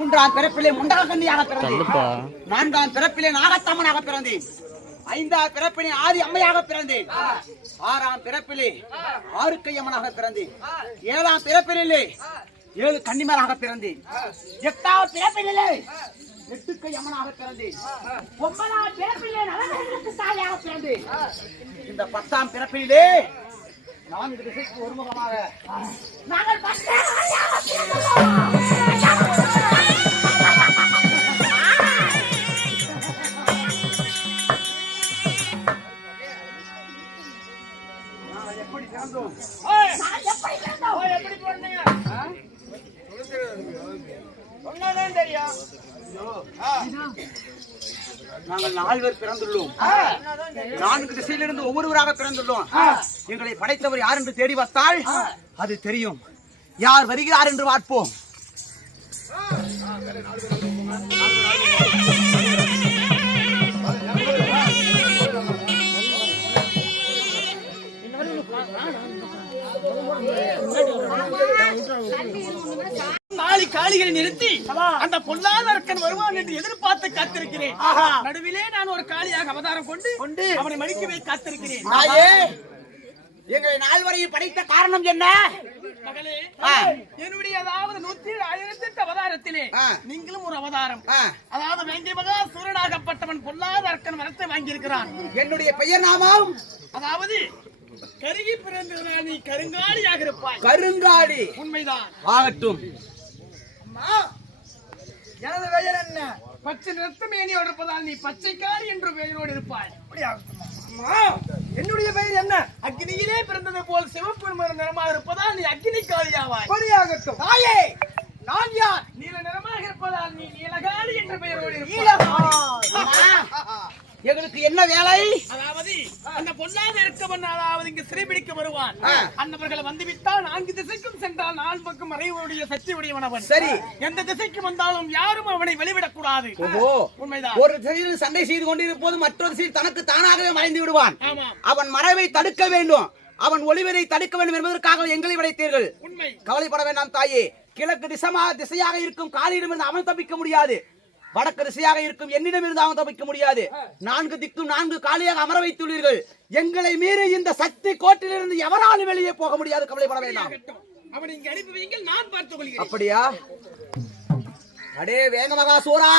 மூன்றாம் பிறப்பிலே முண்டகக்கன்னியாக பிறந்தேன். நான்காம் பிறப்பிலே நாகத்தம்மனாக பிறந்தேன். ஐந்தாம் பிறப்பிலே ஆதி அம்மையாக பிறந்தேன். ஆறாம் பிறப்பிலே ஆறுக்கையம்மனாக பிறந்தேன். ஏழாம் பிறப்பிலே 7 கன்னிமராக பிறந்தேன். எட்டாம் பிறப்பிலே 8 கையம்மனாக பிறந்தேன். 9ஆம் பிறப்பிலே நலங்களுக்கு தாயாக பிறந்தேன். இந்த 10ஆம் பிறப்பிலே 4 திசைக்கு ஒருமுகமாக நாங்கள் நாங்கள் 4 பேர் பிறந்துள்ளோம். 4 திசையிலிருந்து ஒவ்வொருவராக பிறந்துள்ளோம். எங்களை படைத்தவர் யார் என்று தேடி வந்தால் அது தெரியும். யார் வருகிறார் என்று பார்ப்போம். காளிகளை நிறுத்தி அந்த பொல்லாதரக்கன் வருவான் என்று எதிர்பார்த்து காத்திருக்கிறேன். நடுவிலே நான் ஒரு காளியாக அவதாரம் கொண்டு அவனை மடிக்கவே காத்திருக்கிறேன். எங்களை 4 வரையும் படைத்த காரணம் என்ன? மகளே, என்னுடைய அதாவது 108 அவதாரத்திலே நீங்களும் ஒரு அவதாரம். அதாவது வேங்கை மகா சூரனாகப்பட்டவன் பொல்லாதரக்கன் வரத்தை வாங்கியிருக்கிறான். என்னுடைய பெயர் நாமம் அதாவது கருகி பிறந்தவனால் நீ கருங்காலியாக இருப்பாய். கருங்காலி உண்மைதான். ஆகட்டும். எனது பெயர் என்ன? பச்சை நிறத்த மேனியோடு இருப்பதால் நீ பச்சைக்காரி என்ற பெயரோடு இருப்பாய். என்னுடைய பெயர் என்ன? அக்னியிலே பிறந்தது போல் சிவப்பு நிறமாக இருப்பதால் நீ அக்னி காளியாவாய். படியாகட்டும். தாயே, நான் யார்? நீல நிறமாக இருப்பதால் நீ நீலகாளி என்ற பெயரோடு இருப்பாய். எங்களுக்கு என்ன வேலை? அதாவது அந்த பொல்லாத இருக்கவன் அதாவது இங்கு சிறைபிடிக்க வருவான். அன்னவர்களை வந்துவிட்டால் 4 திசைக்கும் சென்றால் 4 பக்கம் மறைவுடைய சக்தி உடையவன் அவன். சரி, எந்த திசைக்கு வந்தாலும் யாரும் அவனை வெளிவிடக் கூடாது. உண்மைதான். ஒரு திசையில் சண்டை செய்து கொண்டிருப்போது மற்றொரு திசையில் தனக்கு தானாகவே மறைந்து விடுவான். அவன் மறைவை தடுக்க வேண்டும், அவன் ஒளிவதை தடுக்க வேண்டும் என்பதற்காக எங்களை விடைத்தீர்கள். கவலைப்பட வேண்டாம் தாயே. கிழக்கு திசையாக இருக்கும் காளியிடமிருந்து அவன் தப்பிக்க முடியாது. வடக்கு திசையாக இருக்கும் என்னிடம் இருந்து அவன் தப்பிக்க முடியாது. 4 திக்கும் 4 காளியாக அமர வைத்துள்ளீர்கள். எங்களை மீறி இந்த சக்தி கோட்டிலிருந்து எவராலும் வெளியே போக முடியாது. கவலைப்பட வேண்டாம். அவனை இங்க அனுப்பி வையுங்கள், நான் பார்த்துக் கொள்கிறேன். அப்படியா? அடே வேங்க மகாசூரா,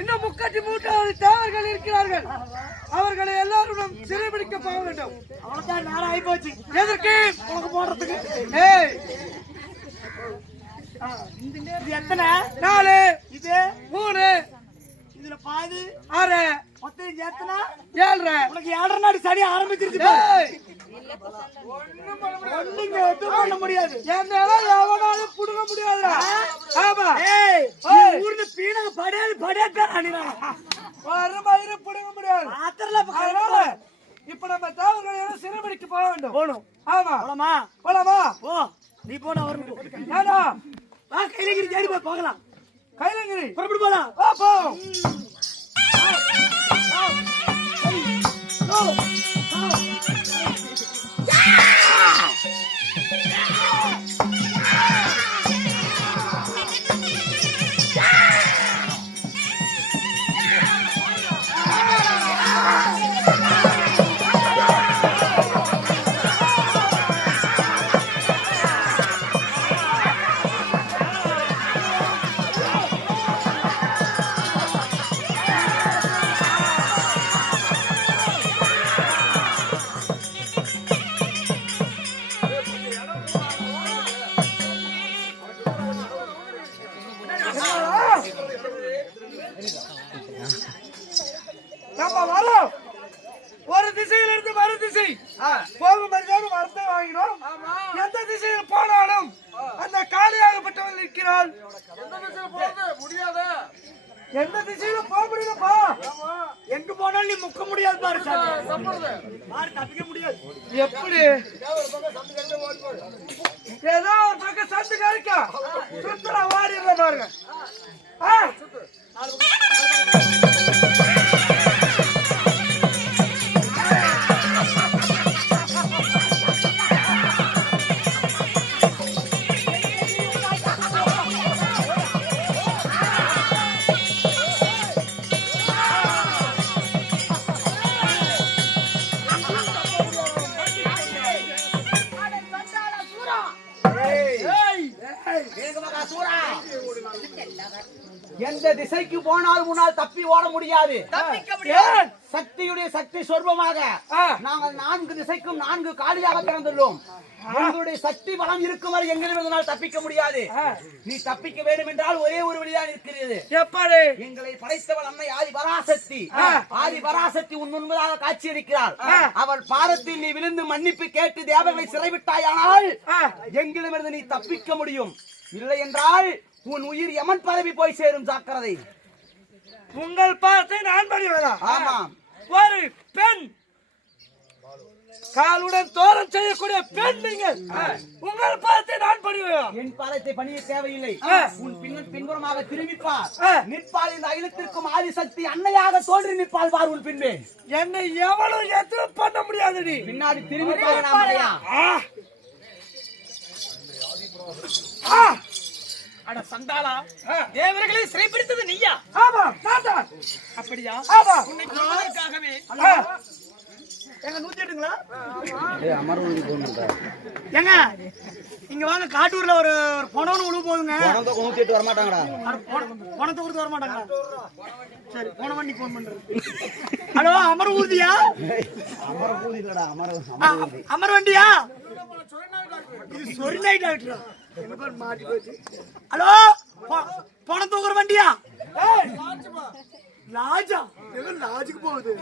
இன்னும் 33 தேவர்கள் இருக்கிறார்கள். அவர்களை எல்லாரும் சிறைபிடிக்க போக வேண்டும். அவ்வளவுதான், நேரம் ஆகி போச்சு. எதற்கு உனக்கு போடுறதுக்கு? இது எத்தனை? 4. இது 3. இதுல பாதி 6. மொத்தம் இது எத்தனை? 7. உனக்கு 7 நாடு சரி ஆரம்பிச்சிருச்சு. ஒண்ணுங்க எதுவும் பண்ண முடியாது. எவனாலும் புடுங்க முடியாது. ஆமா, ஊர்ல பீனக படையாது படையாது புடுங்க முடியாது. இப்ப நம்ம தேவர்களை சிறைபிடிக்க போக வேண்டும். போகணும். ஆமா, போலாமா? ஓ, நீ போன வரணும். கைலகிரி தேடி போய் போகலாம். கைலகிரி புறப்பட்டு போலாம். போ. நம்ம வரோம். ஒரு திசையிலிருந்து மறு திசை போகும் மரியாதை வரத்தை வாங்கினோம். எந்த திசையில் போனாலும் அந்த காலியாகப்பட்டவள் இருக்கிறாள். எந்த திசையில போக முடியலப்பா. எங்க போனாலும் நீ முக்க முடியாது பாரு. தப்பிக்க முடியாது. எப்படி? ஏதோ ஒரு பக்கம் சந்து கறிக்கா சுத்தரா ஓடிடுற பாருங்க. எந்த திசைக்கு போனாலும் முன்னால் தப்பி ஓட முடியாது. தப்பிக்க முடியாது. சக்தியுடைய சக்தி சொர்பமாக நாங்கள் 4 திசைக்கும் 4 காலியாக பிறந்துள்ளோம். உங்களுடைய சக்தி பலம் இருக்கும் வரை எங்களிடம் தப்பிக்க முடியாது. நீ தப்பிக்க வேண்டும் என்றால் ஒரே ஒரு வழிதான் இருக்கிறது. எப்படி? எங்களை படைத்தவள் அன்னை ஆதி பராசக்தி. ஆதி பராசக்தி உன் முன்பதாக காட்சியளிக்கிறாள். அவள் பாதத்தில் நீ விழுந்து மன்னிப்பு கேட்டு தேவர்களை சிறைவிட்டாயானால் எங்களிடமிருந்து நீ தப்பிக்க முடியும். இல்லை என்றால் உன் உயிர் யமன் பதவி போய் சேரும். ஜாக்கிரதை. உங்கள் பாதத்தை நான் பணிவதா? ஆமாம். ஒரு பெண் காலுடன் தோரம் செய்யக்கூடிய பெண் நீங்கள். உங்கள் பாதத்தை நான் பணிவதா? என் பாதத்தை பணிய தேவையில்லை. உன் பின்புறமாக திரும்பிப்பார். நிற்பால் இந்த அகிலத்திற்கும் ஆதிசக்தி அன்னையாக தோன்றி நிற்பால் பார். உன் பின்பே என்னை எவ்வளவு எதுவும் பண்ண முடியாது. பின்னாடி திரும்பி பாருங்க. அட சண்டாளா, தேவர்களை சிறைப்பிடித்தது நீயா? ஆமா, நான். அப்படியா? ஆமா. உன்னை கொல்வதற்காகவே. எங்க 108ங்களா? ஏங்க இங்க வாங்க, காட்டூர்ல ஒரு பணம்னு உழுவு போகுதுங்க. 108 வர மாட்டாங்கடா. பணத்தை கொடுத்து வர மாட்டாங்களா? சரி, போன வண்டி போன் பண்றது. ஹலோ, அமர் ஊர்தியா? அமர் வண்டியா? இது சொரி நைட் டாக்டரா? மாட்டி போச்சு. ஹலோ, பணம் தூக்குற வண்டியா? லாஜா? எங்க லாஜுக்கு போகுது?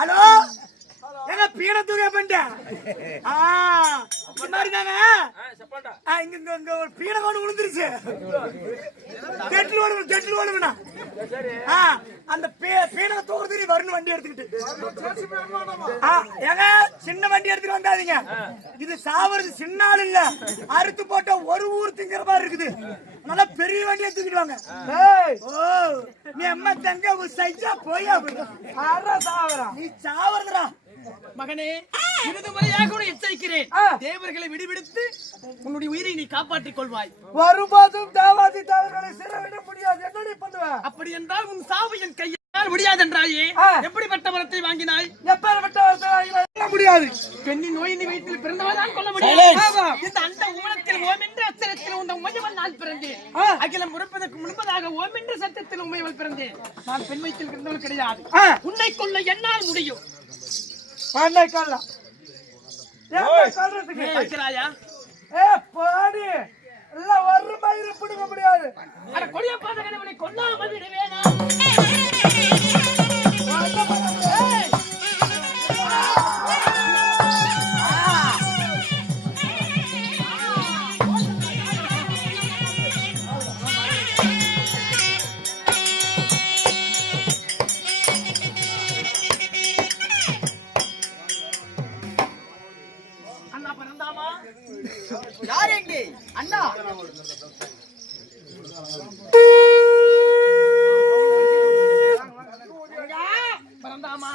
ஹலோ, எங்க பீன தூக்க பண்ணிட்ட? இங்க ஒரு பீன கொண்டு விழுந்துருச்சு. கெட்டில் ஓடுங்கண்ணா. அந்த பீன தூக்குறதுக்கு வரணும் வண்டி எடுத்துக்கிட்டு. ஏங்க சின்ன வண்டி எடுத்துட்டு வந்தாதீங்க. இது சாவறது சின்ன ஆள் இல்ல, அறுத்து போட்ட ஒரு ஊர் திங்கிற மாதிரி இருக்குது. நல்லா பெரிய வண்டியை தூக்கிட்டு வாங்க. நீ அம்மா தங்க சைஜா போயா நீ சாவறதுடா மகனே. இறுதி முறையாக உன்னை எச்சரிக்கிறேன். தேவர்களை விடுவிடுத்து உன்னுடைய உயிரை நீ காப்பாற்றிக் கொள்வாய். வரும்போதும் தேவாதி தேவர்களை சிறைவிட முடியாது. என்ன பண்ணுவ? அப்படி என்றால் உன் சாவு என் கையால் முடியாது என்றாயே. எப்படிப்பட்ட வரத்தை வாங்கினாய்? எப்பேற்பட்ட வரத்தை வாங்கினாய்? முடியாது. பெண்ணின் நோய் வயிற்றில் பிறந்தவன் தான் கொள்ள முடியாது. இந்த அந்த ஊனத்தில் ஓம் என்ற அச்சரத்தில் உந்த உமையவன் நான் பிறந்தேன். அகிலம் முறப்பதற்கு முன்பதாக ஓம் என்ற சத்தத்தில் உமையவள் பிறந்தேன். நான் பெண் வயிற்றில் பிறந்தவள் கிடையாது. உன்னை கொள்ள என்னால் முடியும். முடியாது. கொடிய பாதகனை கொல்லாமல் விடுவேனா? யார் எங்கே? அண்ணா. பரந்தாமா,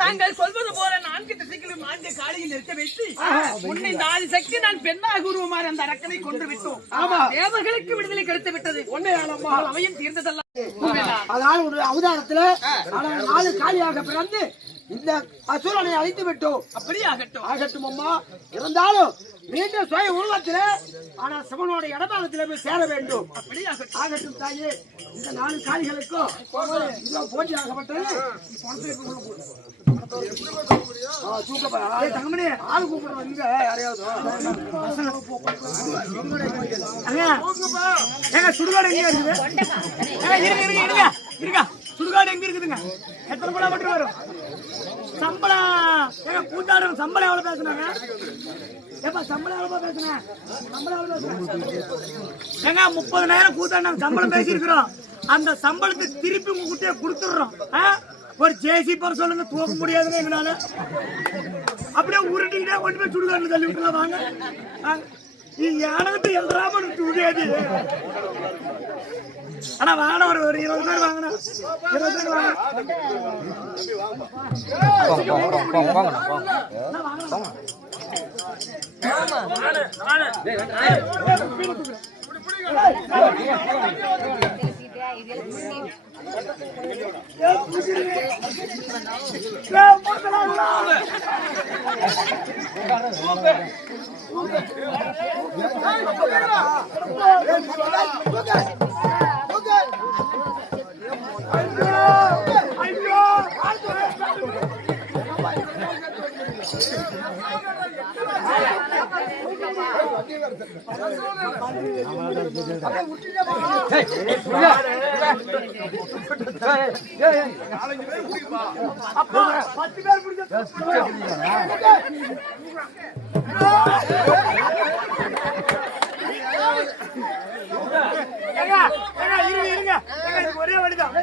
தாங்கள் சொல்வது போல 4 திசைகளும் 4 காலியில் இருக்க வைத்து உன்னை இந்த ஆதிசக்தி நான் பெண்ணாக உருவமாறு அந்த அரக்கனை கொன்று விட்டோம். தேவர்களுக்கு விடுதலை கிடைத்து விட்டது. அவையும் தீர்ந்ததல்ல. அதாவது ஒரு அவதாரத்துல 4 காலியாக பிறந்து இந்த அசுரனை அழித்து விட்டோம். அப்படி ஆகட்டும். ஆகட்டும் அம்மா. இருந்தாலும் மீண்டும் சுய உருவத்தில ஆனா சிவனோட இடபாகத்தில போய் சேர வேண்டும். அப்படி ஆகட்டும் தாயே. இந்த 4 காலிகளுக்கும் போட்டி ஆகப்பட்டது. தங்கமணி ஆள் கூப்பிடுறோம். இங்க யாரையாவது சுடுகாடு எங்க இருக்குது? இருக்கா சுடுகாடு எங்க இருக்குதுங்க? எத்தனை படம் மட்டும் வரும்? சம்பளம் எங்க கூட்டாடும் சம்பளம் எவ்வளவு பேசுனாங்க? ஏப்பா சம்பளம் எவ்வளவு பேசுனேன்? சம்பளம் எவ்வளவு ஏங்க 30,000 கூத்தாண்டாங்க சம்பளம் பேசியிருக்கிறோம். அந்த சம்பளத்தை திருப்பி உங்க கிட்டே கொடுத்துடுறோம். ஒரு ஜேசி போற சொல்லுங்க, தூக்க முடியாதுங்க எங்களால. அப்படியே உருட்டிக்கிட்டே கொண்டு போய் சுடுகாடு தள்ளி விட்டுலாம். வாங்க யானத்தை எல்லாமே தூக்காது. ஆனா வாங்கின ஒரு 20 பேர் வாங்கினா 20 பேர் வாங்க. அப்படியே விட்டுட்டே போங்க. அப்பா 10 பேர் பிடிச்ச ஒரே வழிதான்.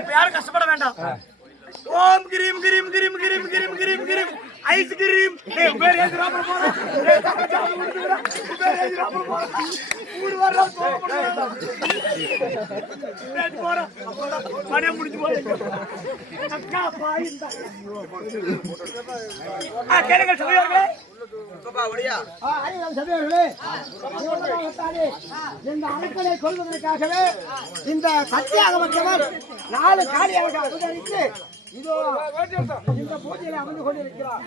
இப்ப யாரும் கஷ்டப்பட வேண்டாம். ஓம் cream cream cream cream cream cream cream ice cream. பேர் ஏதுராம போறோம். பேர் ஏதுராம போறோம். மூணு வாரம் போறோம். போறோம். மணி முடிஞ்சு போறீங்க. அக்கா பாயிண்டா. கேளுங்க சபையோர்களே. சபையோர்களே, இந்த அணுக்களை கொள்வதற்காகவே இந்த சத்தியாகமற்றவர் 4 காலியாக அவதரித்து இதோ இந்த பூஜையில அமர்ந்து கொண்டிருக்கிறார்.